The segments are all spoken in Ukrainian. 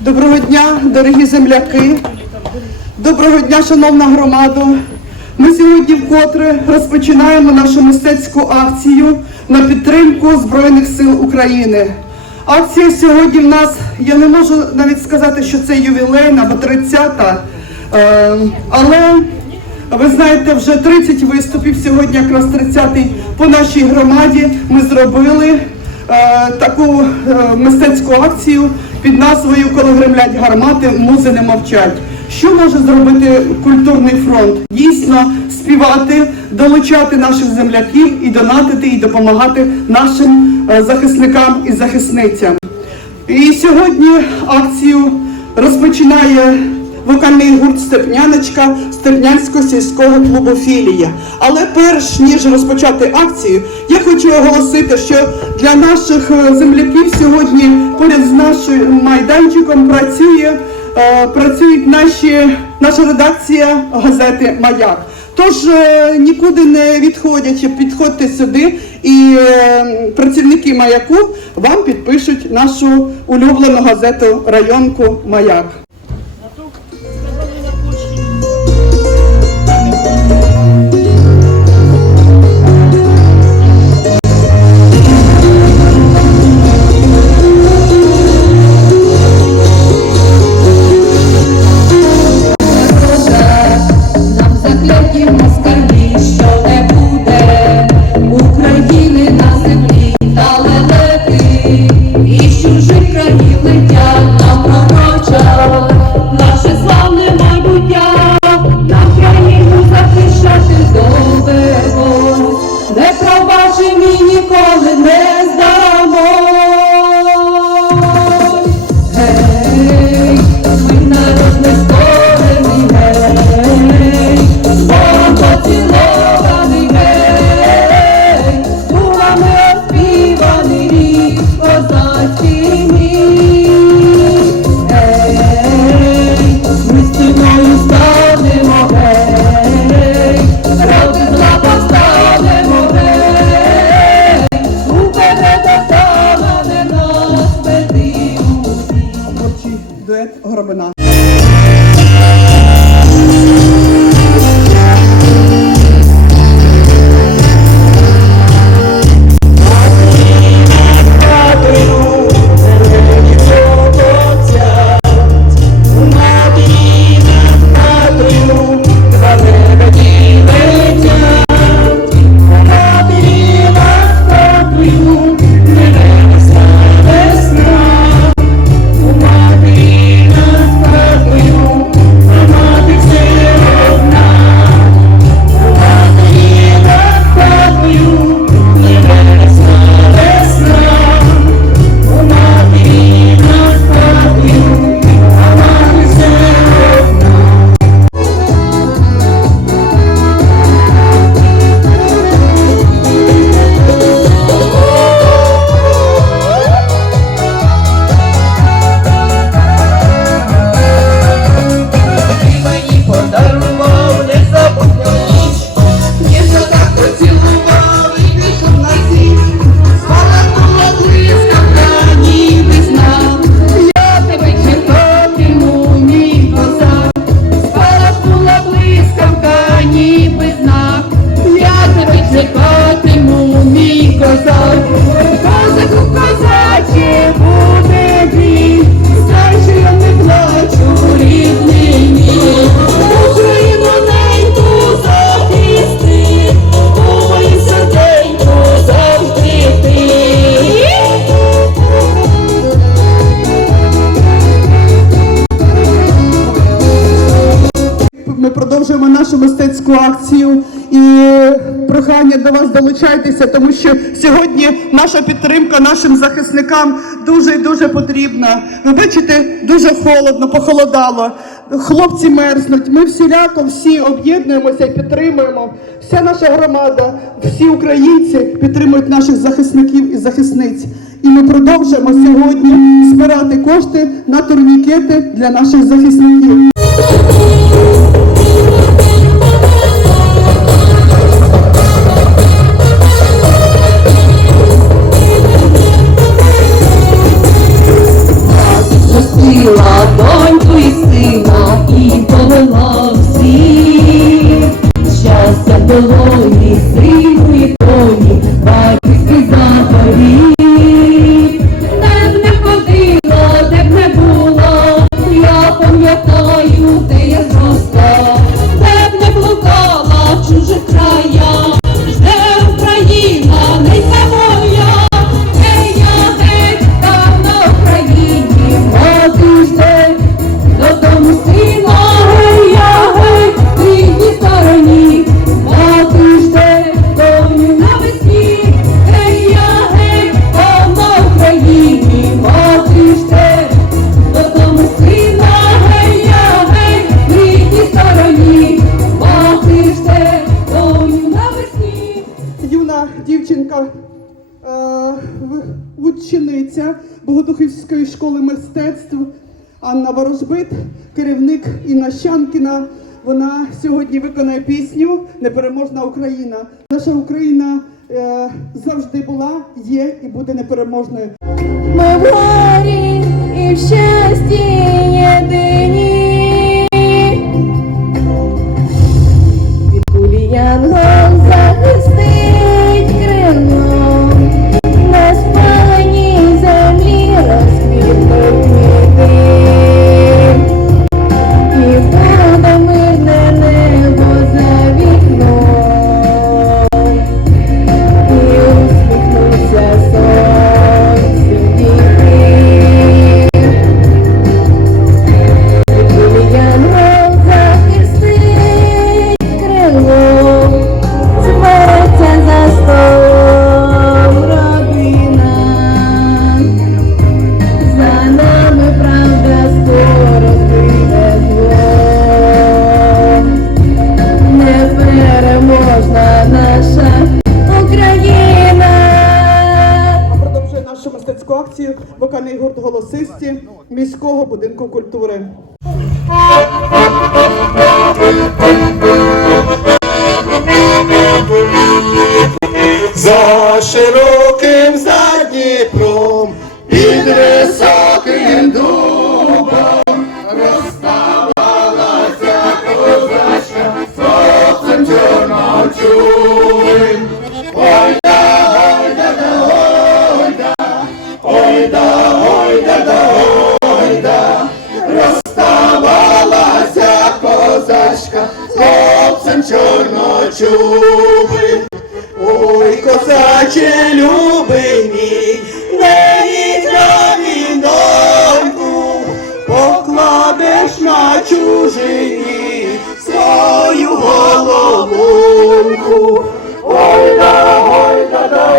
Доброго дня, дорогі земляки. Доброго дня, шановна громада. Ми сьогодні вкотре розпочинаємо нашу мистецьку акцію на підтримку Збройних сил України. Акція сьогодні в нас, я не можу навіть сказати, що це ювілейна або 30-та, е, але ви знаєте, вже 30 виступів, сьогодні якраз 30-й по нашій громаді ми зробили е, таку е, мистецьку акцію під назвою Коли гремлять гармати, музи не мовчать. Що може зробити культурний фронт? Дійсно співати, долучати наших земляків і донатити, і допомагати нашим е, захисникам і захисницям. І сьогодні акцію розпочинає вокальний гурт Степняночка Степнянського сільського клубу Філія. Але перш ніж розпочати акцію, я хочу оголосити, що для наших е, земляків сьогодні поряд з нашим майданчиком працює, е, працюють наші, наша редакція газети Маяк. Тож е, нікуди не відходячи, підходьте сюди, і працівники маяку вам підпишуть нашу улюблену газету районку Маяк. З чужих країн летять нам пророча, наше прохання до вас долучайтеся, тому що сьогодні наша підтримка нашим захисникам дуже і дуже потрібна. Ви бачите, дуже холодно, похолодало. Хлопці мерзнуть. Ми всіляко всі об'єднуємося і підтримуємо. Вся наша громада, всі українці підтримують наших захисників і захисниць. І ми продовжуємо сьогодні збирати кошти на турнікети для наших захисників. Дівчинка, е, учениця Богодухівської школи мистецтв Анна Ворожбит, керівник Інна Щанкіна. Вона сьогодні виконає пісню Непереможна Україна. Наша Україна е, завжди була, є і буде непереможною. Ми в горі і в щасті єдині. Міського будинку культури. За покладеш на чужині свою головунку. Ой да, ой да, да,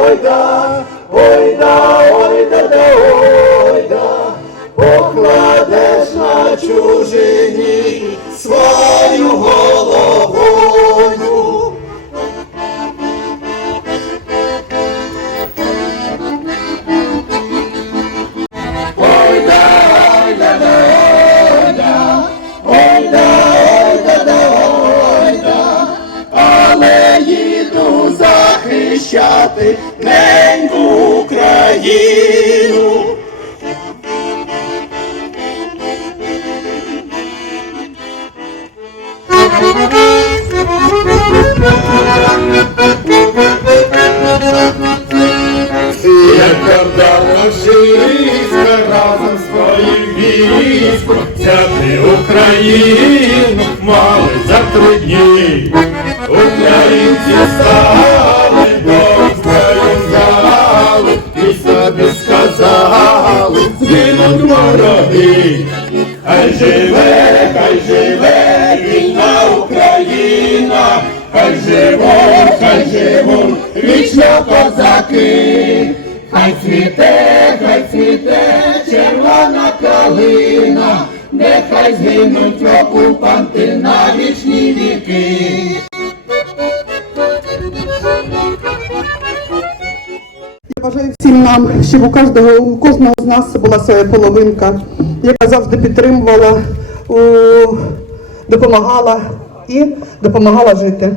ой да, ой да, ой да, да, ой да, покладеш на чужині захищати неньку Україну. Як кардана шириська разом своїм військом взяти Україну мали за три дні. Стали, дом звали, і собі сказали, згинуть вороги. Хай живе, хай живе вільна Україна, хай живуть, хай живуть вічно козаки, хай цвіте, хай цвіте червона калина, нехай згинуть Я бажаю всім нам, щоб у кожного, у кожного з нас була своя половинка, яка завжди підтримувала, допомагала і допомагала жити.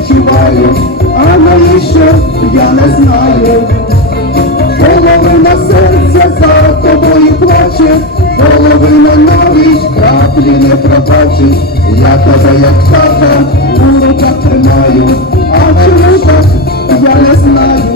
Відчуваю, а навіщо я не знаю. Половина серця за тобою плаче, половина навіть краплі не пробачить. Я тебе як тата у руках тримаю, а чому так я не знаю.